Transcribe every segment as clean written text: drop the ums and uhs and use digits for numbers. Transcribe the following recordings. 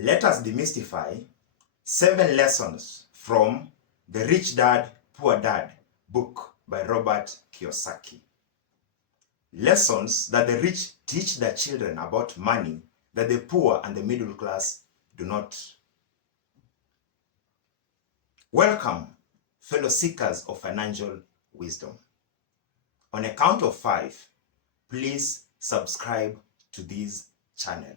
let us demystify 7 lessons from the Rich Dad, Poor Dad book by Robert Kiyosaki. Lessons that the rich teach their children about money that the poor and the middle class do not. Welcome, fellow seekers of financial wisdom. On a count of 5, please subscribe to this channel.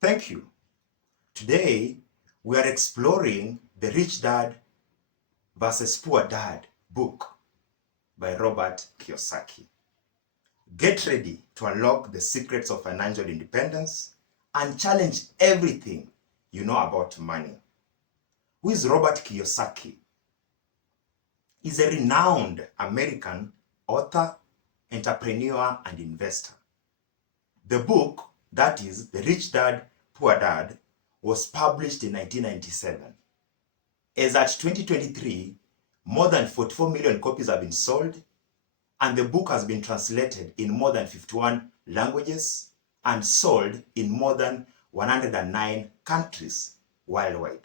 Thank you. Today, we are exploring the Rich Dad versus Poor Dad book by Robert Kiyosaki. Get ready to unlock the secrets of financial independence and challenge everything you know about money. Who is Robert Kiyosaki? He's a renowned American author, entrepreneur, and investor. The book, that is The Rich Dad, Poor Dad, was published in 1997. As at 2023, more than 44 million copies have been sold, and the book has been translated in more than 51 languages and sold in more than 109 countries worldwide.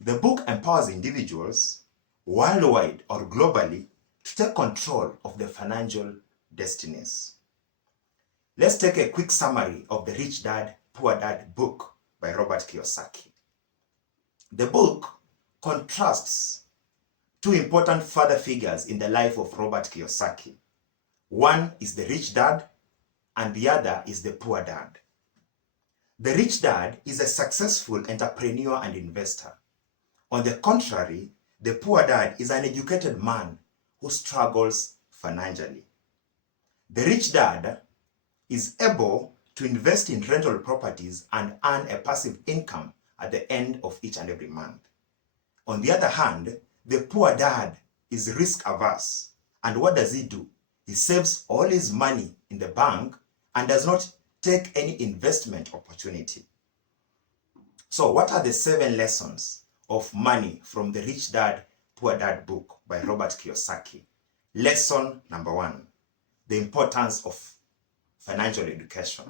The book empowers individuals worldwide or globally to take control of their financial destinies. Let's take a quick summary of the Rich Dad, Poor Dad book by Robert Kiyosaki. The book contrasts 2 important father figures in the life of Robert Kiyosaki. One is the rich dad, and the other is the poor dad. The rich dad is a successful entrepreneur and investor. On the contrary, the poor dad is an educated man who struggles financially. The rich dad is able to invest in rental properties and earn a passive income at the end of each and every month. On the other hand, the poor dad is risk averse. And what does he do? He saves all his money in the bank and does not take any investment opportunity. So what are the 7 lessons of money from the Rich Dad, Poor Dad book by Robert Kiyosaki? Lesson number 1, the importance of financial education.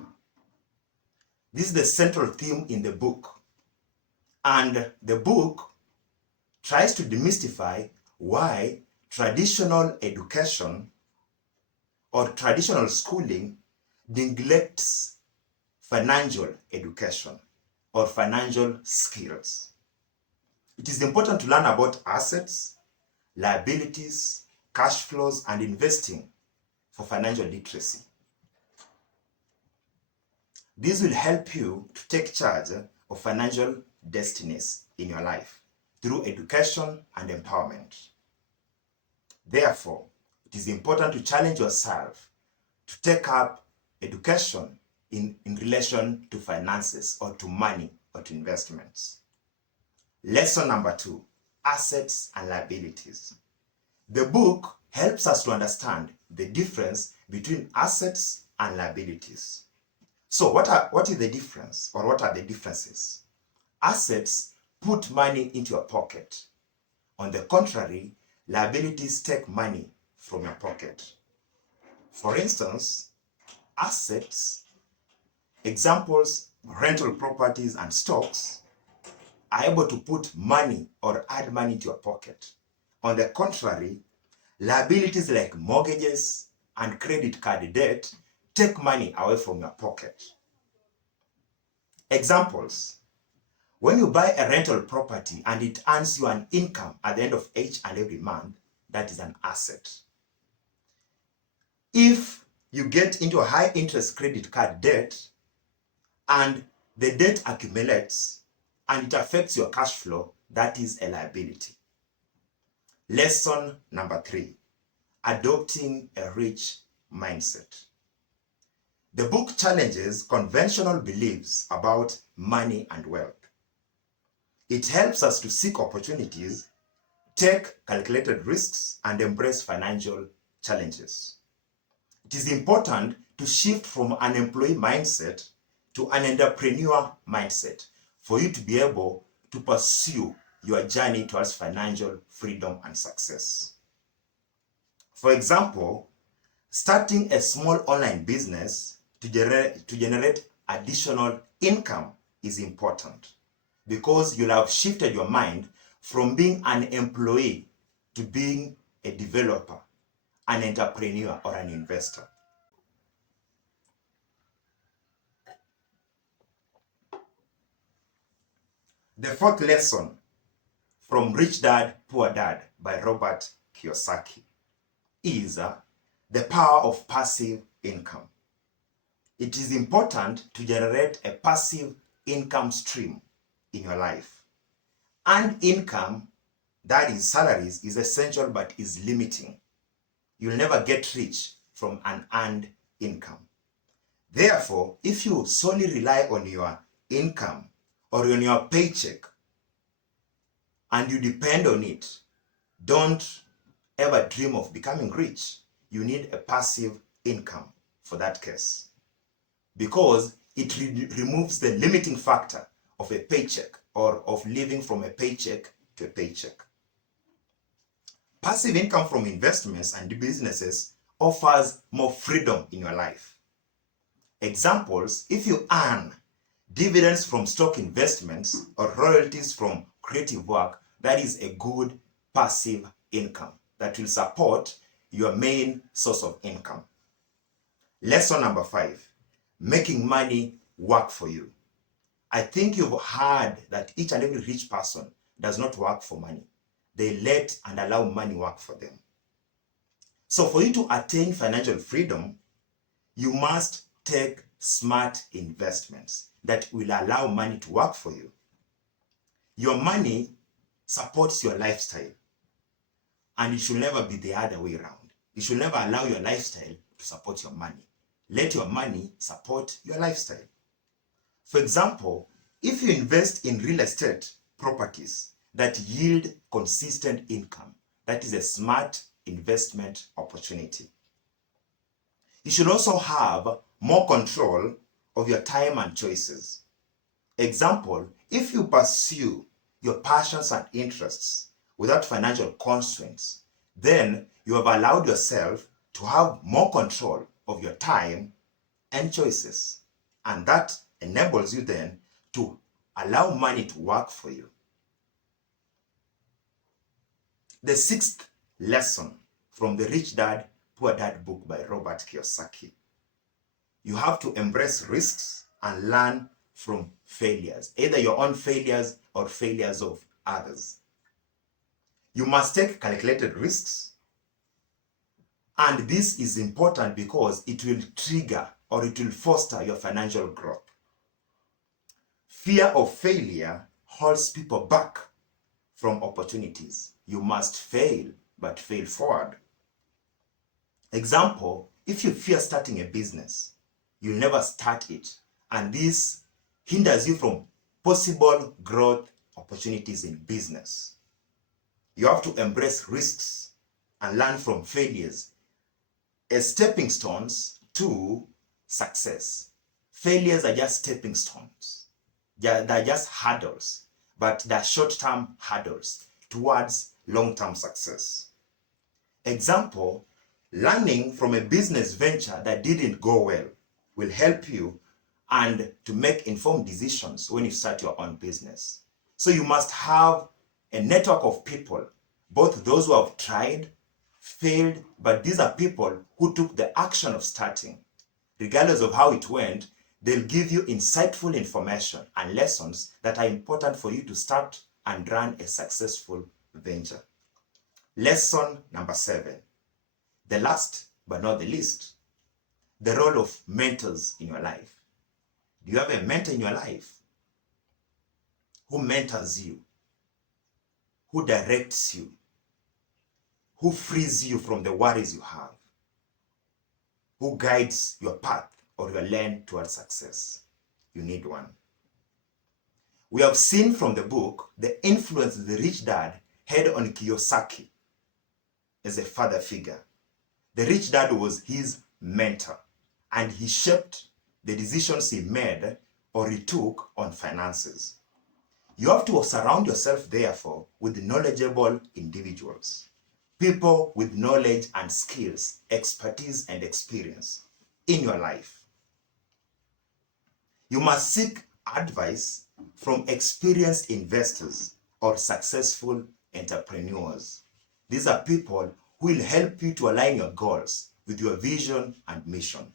This is the central theme in the book. And the book tries to demystify why traditional education or traditional schooling neglects financial education or financial skills. It is important to learn about assets, liabilities, cash flows, and investing for financial literacy. This will help you to take charge of financial destinies in your life through education and empowerment. Therefore, it is important to challenge yourself to take up education in relation to finances or to money or to investments. Lesson number 2, assets and liabilities. The book helps us to understand the difference between assets and liabilities. So what is the difference, or what are the differences? Assets put money into your pocket. On the contrary, liabilities take money from your pocket. For instance, assets, examples, rental properties and stocks, are able to put money or add money to your pocket. On the contrary, liabilities like mortgages and credit card debt take money away from your pocket. Examples: when you buy a rental property and it earns you an income at the end of each and every month, that is an asset. If you get into a high interest credit card debt and the debt accumulates and it affects your cash flow, that is a liability. Lesson number 3, adopting a rich mindset. The book challenges conventional beliefs about money and wealth. It helps us to seek opportunities, take calculated risks, and embrace financial challenges. It is important to shift from an employee mindset to an entrepreneur mindset for you to be able to pursue your journey towards financial freedom and success. For example, starting a small online business to generate additional income is important, because you'll have shifted your mind from being an employee to being a developer, an entrepreneur, or an investor. The fourth lesson from Rich Dad, Poor Dad by Robert Kiyosaki is the power of passive income. It is important to generate a passive income stream in your life. Earned income, that is salaries, is essential but is limiting. You'll never get rich from an earned income. Therefore, if you solely rely on your income or on your paycheck and you depend on it, don't ever dream of becoming rich. You need a passive income for that case, because it removes the limiting factor of a paycheck or of living from a paycheck to a paycheck. Passive income from investments and businesses offers more freedom in your life. Examples: if you earn dividends from stock investments or royalties from creative work, that is a good passive income that will support your main source of income. Lesson number 5, making money work for you. I think you've heard that each and every rich person does not work for money. They let and allow money work for them. So for you to attain financial freedom, you must take smart investments that will allow money to work for you. Your money supports your lifestyle, and it should never be the other way around. You should never allow your lifestyle to support your money. Let your money support your lifestyle. For example, if you invest in real estate properties that yield consistent income, that is a smart investment opportunity. You should also have more control of your time and choices. Example, if you pursue your passions and interests without financial constraints, then you have allowed yourself to have more control of your time and choices. And that enables you then to allow money to work for you. The sixth lesson from the Rich Dad, Poor Dad book by Robert Kiyosaki: you have to embrace risks and learn from failures, either your own failures or failures of others. You must take calculated risks, and this is important because it will trigger or it will foster your financial growth. Fear of failure holds people back from opportunities. You must fail, but fail forward. Example, if you fear starting a business, you'll never start it, and this hinders you from possible growth opportunities in business. You have to embrace risks and learn from failures as stepping stones to success. Failures are just stepping stones. They're just hurdles, but they're short-term hurdles towards long-term success. Example, learning from a business venture that didn't go well will help you and to make informed decisions when you start your own business. So you must have a network of people, both those who have tried, failed, but these are people who took the action of starting. Regardless of how it went, they'll give you insightful information and lessons that are important for you to start and run a successful venture. Lesson number 7, the last but not the least, the role of mentors in your life. Do you have a mentor in your life who mentors you, who directs you, who frees you from the worries you have, who guides your path or your lane towards success? You need one. We have seen from the book the influence the Rich Dad had on Kiyosaki as a father figure. The Rich Dad was his mentor, and he shaped the decisions he made or he took on finances. You have to surround yourself, therefore, with knowledgeable individuals, people with knowledge and skills, expertise and experience in your life. You must seek advice from experienced investors or successful entrepreneurs. These are people who will help you to align your goals with your vision and mission.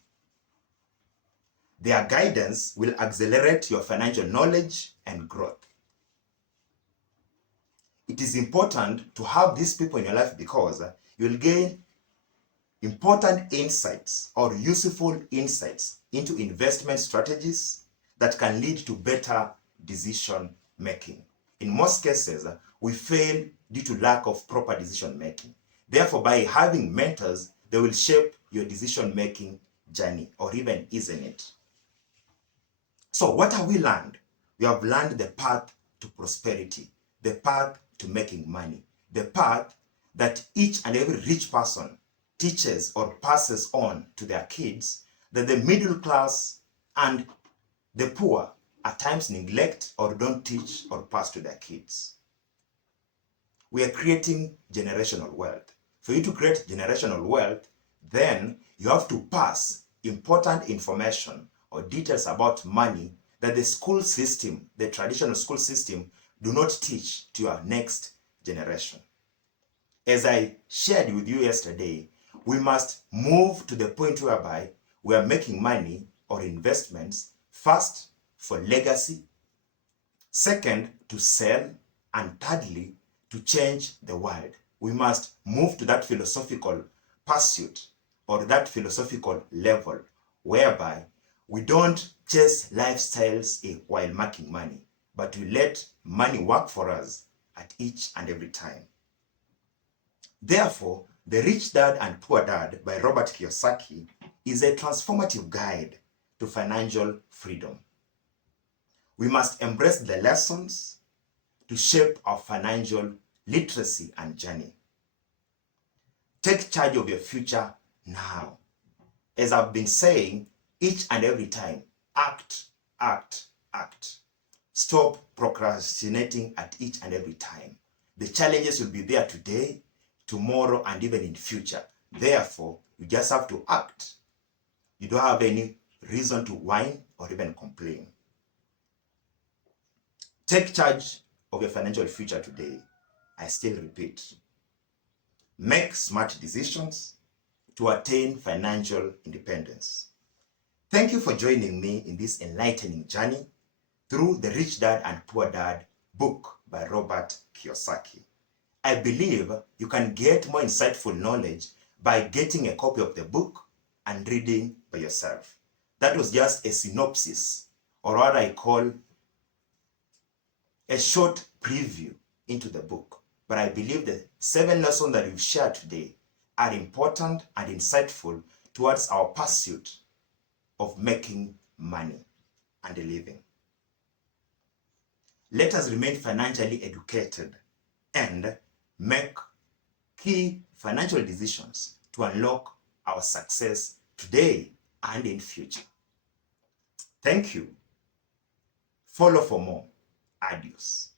Their guidance will accelerate your financial knowledge and growth. It is important to have these people in your life because you will gain important insights or useful insights into investment strategies that can lead to better decision making. In most cases, we fail due to lack of proper decision making. Therefore, by having mentors, they will shape your decision making journey or even easing it. So what have we learned? We have learned the path to prosperity, the path to making money, the path that each and every rich person teaches or passes on to their kids, that the middle class and the poor at times neglect or don't teach or pass to their kids. We are creating generational wealth. For you to create generational wealth, then you have to pass important information or details about money that the school system, the traditional school system, do not teach to your next generation. As I shared with you yesterday, we must move to the point whereby we are making money or investments, first, for legacy, second, to sell, and thirdly, to change the world. We must move to that philosophical pursuit or that philosophical level whereby we don't chase lifestyles while making money, but we let money work for us at each and every time. Therefore, The Rich Dad and Poor Dad by Robert Kiyosaki is a transformative guide to financial freedom. We must embrace the lessons to shape our financial literacy and journey. Take charge of your future now. As I've been saying, each and every time, act, act, act. Stop procrastinating at each and every time. The challenges will be there today, tomorrow, and even in future. Therefore, you just have to act. You don't have any reason to whine or even complain. Take charge of your financial future today. I still repeat. Make smart decisions to attain financial independence. Thank you for joining me in this enlightening journey through The Rich Dad and Poor Dad book by Robert Kiyosaki. I believe you can get more insightful knowledge by getting a copy of the book and reading by yourself. That was just a synopsis, or what I call a short preview into the book. But I believe the 7 lessons that we've shared today are important and insightful towards our pursuit of making money and a living. Let us remain financially educated and make key financial decisions to unlock our success today and in future. Thank you. Follow for more. Adios.